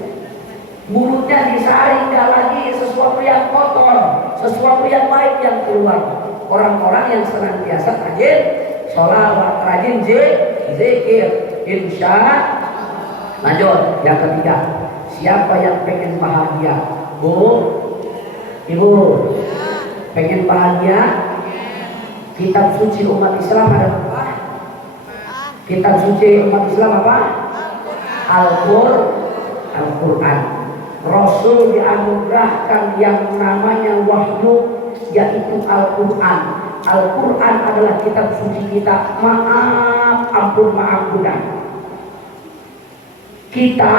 Mulutnya disaring, nggak lagi sesuatu yang kotor, sesuatu yang baik yang keluar. Orang-orang yang senantiasa rajin sholawat, rajin zikir, insya. Lanjut, yang ketiga. Siapa yang pengen bahagia? Bu, Ibu, pengen bahagia? Kitab suci umat Islam ada apa? Kitab suci umat Islam apa? Al-Quran. Rasul dianugerahkan yang namanya wahyu, yaitu Al-Quran. Al-Quran adalah kitab suci kita. Maaf, maafkan. Kita,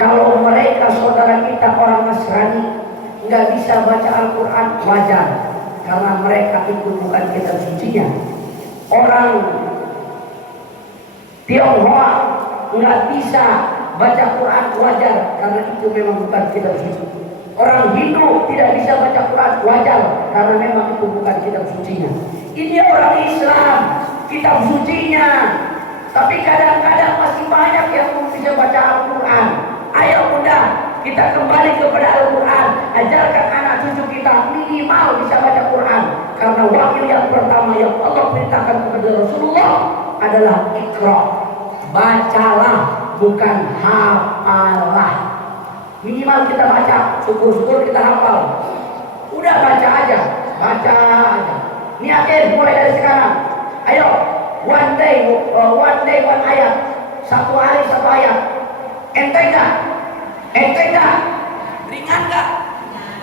kalau mereka saudara kita orang Nasrani nggak bisa baca Al-Quran, wajar, karena mereka itu bukan kitab sucinya. Orang Tionghoa nggak bisa baca Quran wajar karena itu memang bukan kitab suci. Orang Hindu tidak bisa baca Quran wajar karena memang itu bukan kitab sucinya. Ini orang Islam, kitab sucinya. Tapi kadang-kadang masih banyak yang belum bisa baca Al-Quran. Ayo bunda, kita kembali kepada Al-Quran. Ajarkan anak cucu kita minimal bisa baca Quran. Karena wahyu yang pertama yang Allah perintahkan kepada Rasulullah adalah Iqra. Bacalah, bukan hafalah. Minimal kita baca, syukur-syukur kita hafal. Udah baca aja. Niatin mulai dari sekarang. Ayo, one day one ayat. Satu hari satu ayat. Enteng gak? Ringan gak?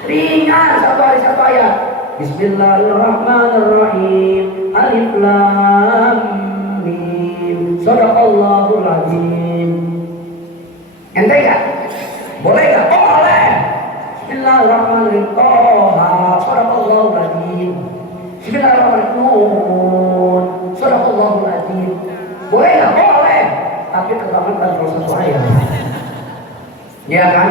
Ringan, satu hari satu ayat. Bismillahirrahmanirrahim. Alif lam mim. Shadaqallahul azim. Enteng gak? Boleh gak? Oh boleh. Bismillahirrahmanirrahim. Toha. Shadaqallahul azim. Bismillahirrahmanirrahim. Shadaqallahul azim. Boleh gak? Boleh. Tapi kebangetan kalau satu ayat. Ya kan?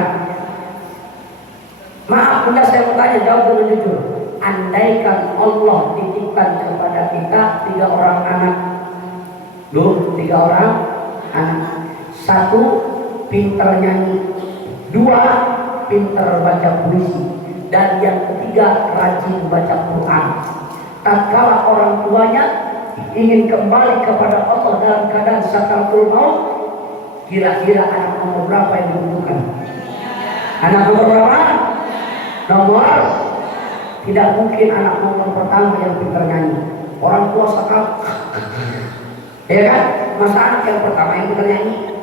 Maaf bunda, saya mau tanya, jawab dengan jujur. Andaikan Allah titipkan kepada kita 3 orang anak. 3 orang anak. 1 pintar nyanyi, 2 pintar baca puisi, dan yang ketiga rajin baca Quran. Tatkala orang tuanya ingin kembali kepada Allah dalam keadaan sakaratul maut, kira-kira anak nomor berapa yang dibutuhkan? Anak nomor berapa? Nomor. Tidak mungkin anak nomor pertama yang pintar nyanyi. Orang tua sakarat, ya kan? Masa anak yang pertama yang pintar nyanyi?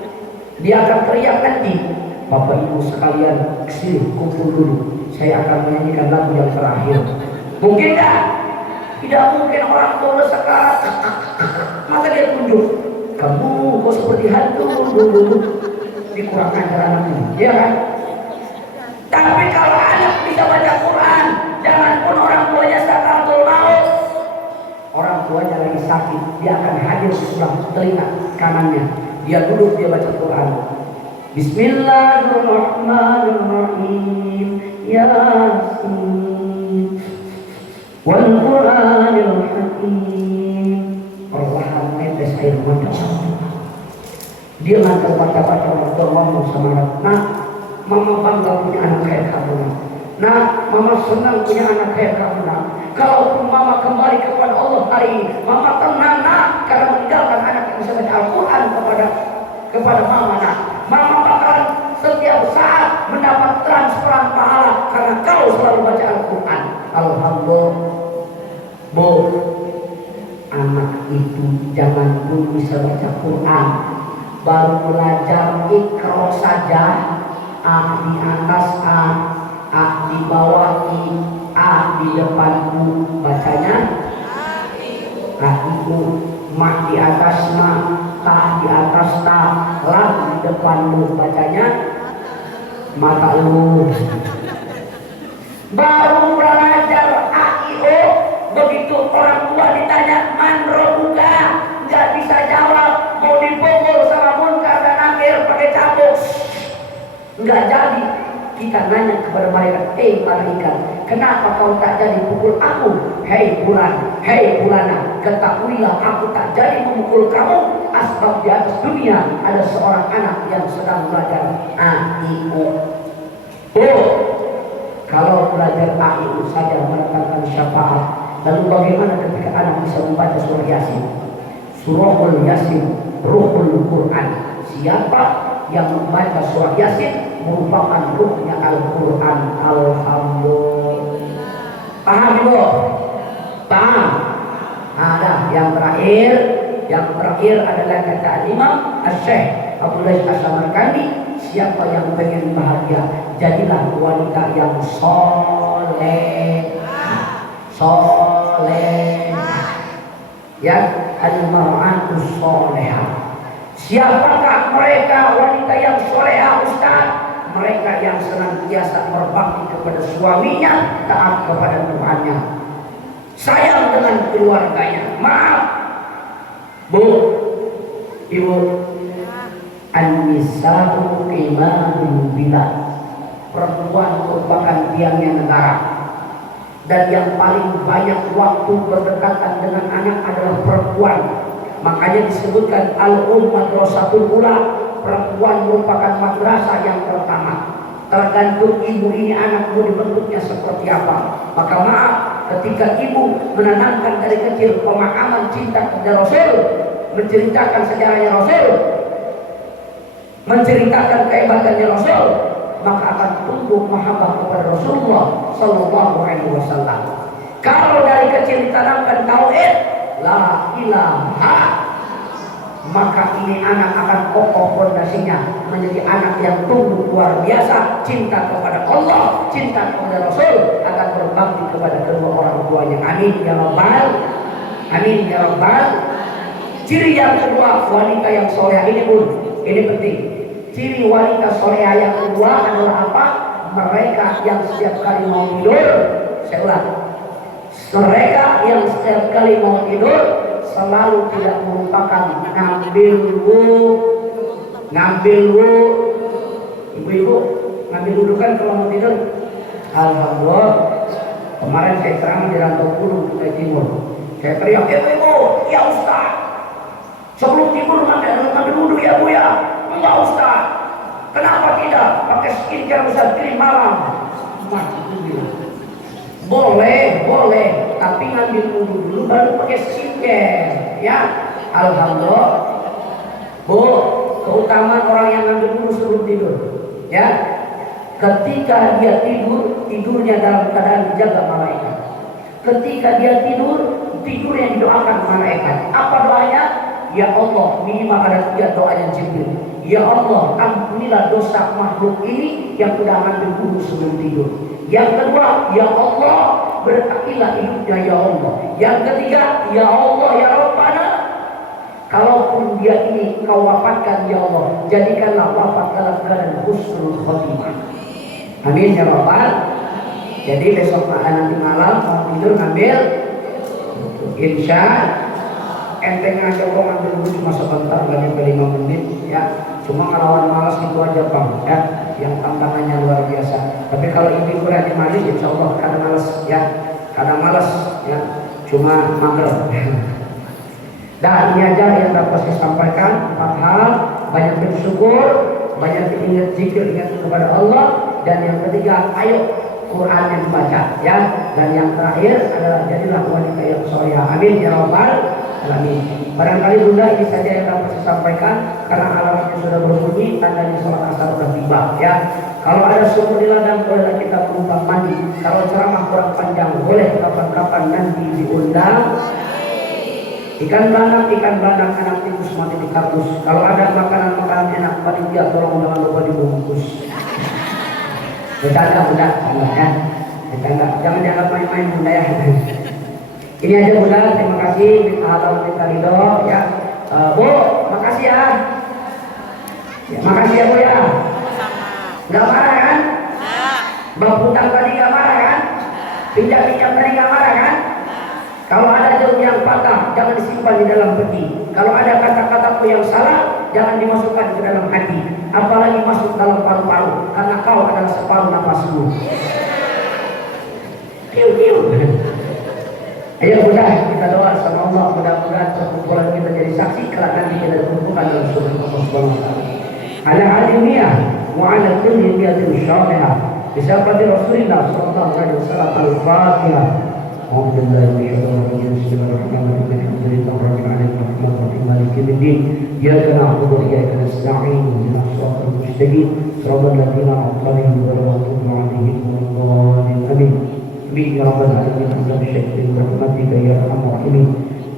Dia akan teriak nanti, Bapak Ibu sekalian, kesini kumpul dulu. Saya akan menyanyikan lagu yang terakhir. Mungkin tak? Tidak mungkin. Orang tua sekarat. Maka dia tunjuk, kamu kok seperti hantu dulu. Dikurangkan ajar anaknya, ya kan? Tapi kalau anak bisa baca Quran, jangan pun orang tuanya sakaratul maut, orang tuanya lagi sakit, dia akan hadir di sebelah telinga kanannya. Dia duduk, dia baca Quran. Bismillahirrahmanirrahim. Yasin wal Qur'anil Hakim. Perlahan netes air mata. Dia ngantar baca-baca orang tua ngomong sama anak. Nah, mama bangga punya anak kayak kamu. Nah, mama senang punya anak kayak kamu. Nah, kalaupun mama kembali kepada Allah hari ini, mama tenang nak, karena meninggalkan anak yang bisa baca Al-Quran kepada mama. Nah, mama bakalan setiap saat mendapat transferan pahala karena kau selalu baca Al-Quran. Alhamdulillah. Bu, anak itu jangan dulu bisa baca Quran, baru belajar Iqra saja. A di atas A di bawah I, A di depan U, bacanya A ibu, Ma di atas Ma, Ta di atas Ta, La di depan Lu, bacanya mata Lu. Baru belajar A I O, begitu orang tua ditanya man robuka, nggak bisa jawab, mau dipukul sama Munkar dan Nakir pakai cambuk. Enggak jadi. Kita nanya kepada mereka, malaikat, kenapa kau tak jadi pukul aku? Hei bulan, hei bulana, ketahuilah aku tak jadi memukul kamu. Asbab di atas dunia ada seorang anak yang sedang belajar A I U. Kalau belajar A I U saja mendatangkan syafaat, lalu bagaimana ketika anak bisa membaca surah Yasin? Surahul Yasin, ruhul Quran. Siapa yang membaca surah Yasin merupakan ruhnya Al-Quran. Alhamdulillah. Paham ibu? Paham? Ada yang terakhir adalah kata Imam Asy-Syaikh Abdullah As-Samarkandi, siapa yang pengen bahagia, jadilah wanita yang soleh. Ya, al-mar'atu solehah. Siapakah mereka wanita yang solehah Ustaz? Mereka yang senantiasa berbakti kepada suaminya, taat kepada Tuhannya, sayang dengan keluarganya. Maaf Bu, Ibu, An-nisa'u imanul bilad. Perempuan merupakan tiangnya negara. Dan yang paling banyak waktu berdekatan dengan anak adalah perempuan. Makanya disebutkan al-madrasatul ula. Perempuan merupakan madrasah yang pertama. Tergantung ibu ini anakmu dibentuknya seperti apa. Maka maaf, ketika ibu menanamkan dari kecil pemahaman cinta kepada Rasul, menceritakan sejarahnya Rasul, menceritakan kehebatannya Rasul, maka akan tumbuh mahabbah kepada Rasulullah Sallallahu Alaihi Wasallam. Kalau dari kecil ditanamkan tauhid, la ilaha, maka ini anak akan kokoh fondasinya menjadi anak yang tumbuh luar biasa cinta kepada Allah, cinta kepada Rasul, akan berbakti kepada kedua orang tuanya. Amin ya rabbal, amin ya rabbal. Ciri yang kedua, wanita yang soleh ini pun ini penting. Ciri wanita soleha yang kedua adalah apa? Mereka yang setiap kali mau tidur, saya ulang, mereka yang setiap kali mau tidur selalu tidak melupakan ngambil wudhu. Ibu-ibu ngambil wudhu kan kalau mau tidur. Alhamdulillah, kemarin saya ceramah di Rantau Gunung Kutai Timur. Saya teriak, ibu, ya Ustaz, sebelum tidur ngambil wudhu ya Bu ya. Enggak Ustaz, kenapa tidak pakai skincare Ustaz krim malam? Boleh, tapi ngambil wudhu dulu baru pakai skincare, ya. Alhamdulillah, Bu, keutamaan orang yang ngambil wudhu sebelum tidur, ya. Ketika dia tidur, tidurnya dalam keadaan dijaga malaikat. Ketika dia tidur, tidurnya didoakan malaikat. Apa doanya? Ya Allah, minimal ada 3 doa yang Jibril. Ya Allah, ampunilah dosa makhluk ini yang sudah ngambil wudhu sebelum tidur. Yang kedua, ya Allah, berkatilah hidupnya ya Allah. Yang ketiga, ya Allah, ya Rabbana, kalaupun dia ini kau wafatkan ya Allah, jadikanlah wafat dalam keadaan husnul khotimah. Amin ya Rabbal. Jadi besok nanti malam mau tidur ngambil, insya enteng aja kok ngambil wudhu cuma sebentar, gak nyampe 5 menit ya. Cuma ngelawan malas gitu aja Bang ya, yang tantangannya luar biasa. Tapi kalau ibu berani mandi insya Allah kadang malas ya, cuma mager. Dan ini aja yang dapat saya sampaikan, 4 hal. Banyak bersyukur, banyak ingat zikir, ingat kepada Allah. Dan yang ketiga, ayo Quran yang dibaca ya. Dan yang terakhir adalah jadilah wanita yang soleh. Amin ya Rabbal alamin. Barangkali Bunda ini saja yang dapat saya sampaikan, karena alarmnya sudah berbunyi, tandanya sholat asar sudah tiba ya. Kalau ada sumur di ladang, bolehlah kita menumpang mandi. Kalau ceramah kurang panjang, boleh kapan-kapan nanti diundang. Ikan bandang anak tikus mati di kardus. Kalau ada makanan enak panitia, tolong jangan lupa dibungkus. Bercanda Bunda, ya. Bercanda, jangan dianggap main-main Bunda ya. Ini aja Bunda, terima kasih. Minta halau, minta ridho ya. Bu, makasih ya. Makasih ya Bu ya. Gak marah kan? Bang hutang tadi gak marah kan? Pinjam-pinjam tadi gak marah kan? Kalau ada jarum yang patah, jangan disimpan di dalam peti. Kalau ada kata-kataku yang salah, jangan dimasukkan ke dalam hati, apalagi masuk dalam paru-paru, karena kau adalah separuh nafasmu. Ayo Bunda, kita doa sama Allah, mudah-mudahan perkumpulan kita jadi saksi kelak nanti kita dikumpulkan dalam surga Allah Subhanahu wa taala. Ala hadiniya wa ala kulli niyatin syarihah. Bisafati Rasulullah sallallahu alaihi wasallam al-Fatihah. أعوذ بالله من الشيطان الرجيم بسم الله الرحمن الرحيم الحمد لله رب العالمين الرحمن الرحيم مالك يوم الدين إياك نعبد وإياك نستعين اهدنا الصراط المستقيم صراط الذين أنعمت عليهم غير المغضوب عليهم ولا الضالين آمين آمين يا رب العالمين حمدا بشكر برحمتك يا أرحم الراحمين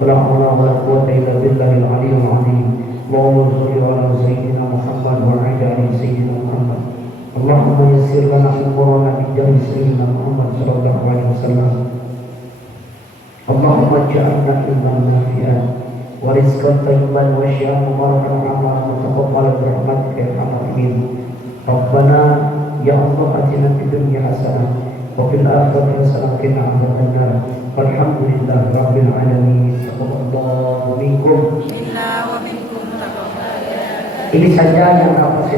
ولا حول ولا قوة إلا بالله العلي العظيم اللهم صل على سيدنا محمد وعلى آل سيدنا محمد اللهم يسر لنا أمورنا بجاه سيدنا محمد صلى الله عليه وسلم اللهم اجعلنا علما نافعا ورزقا طيبا وشفاء مباركا وعملا متقبلا برحمتك يا ارحم الراحمين. ربنا يا الله اتنا في الدنيا حسنه وفي الاخره حسنه وقنا عذاب النار والحمد لله رب العالمين. تقبل الله منكم Ini saja yang dapat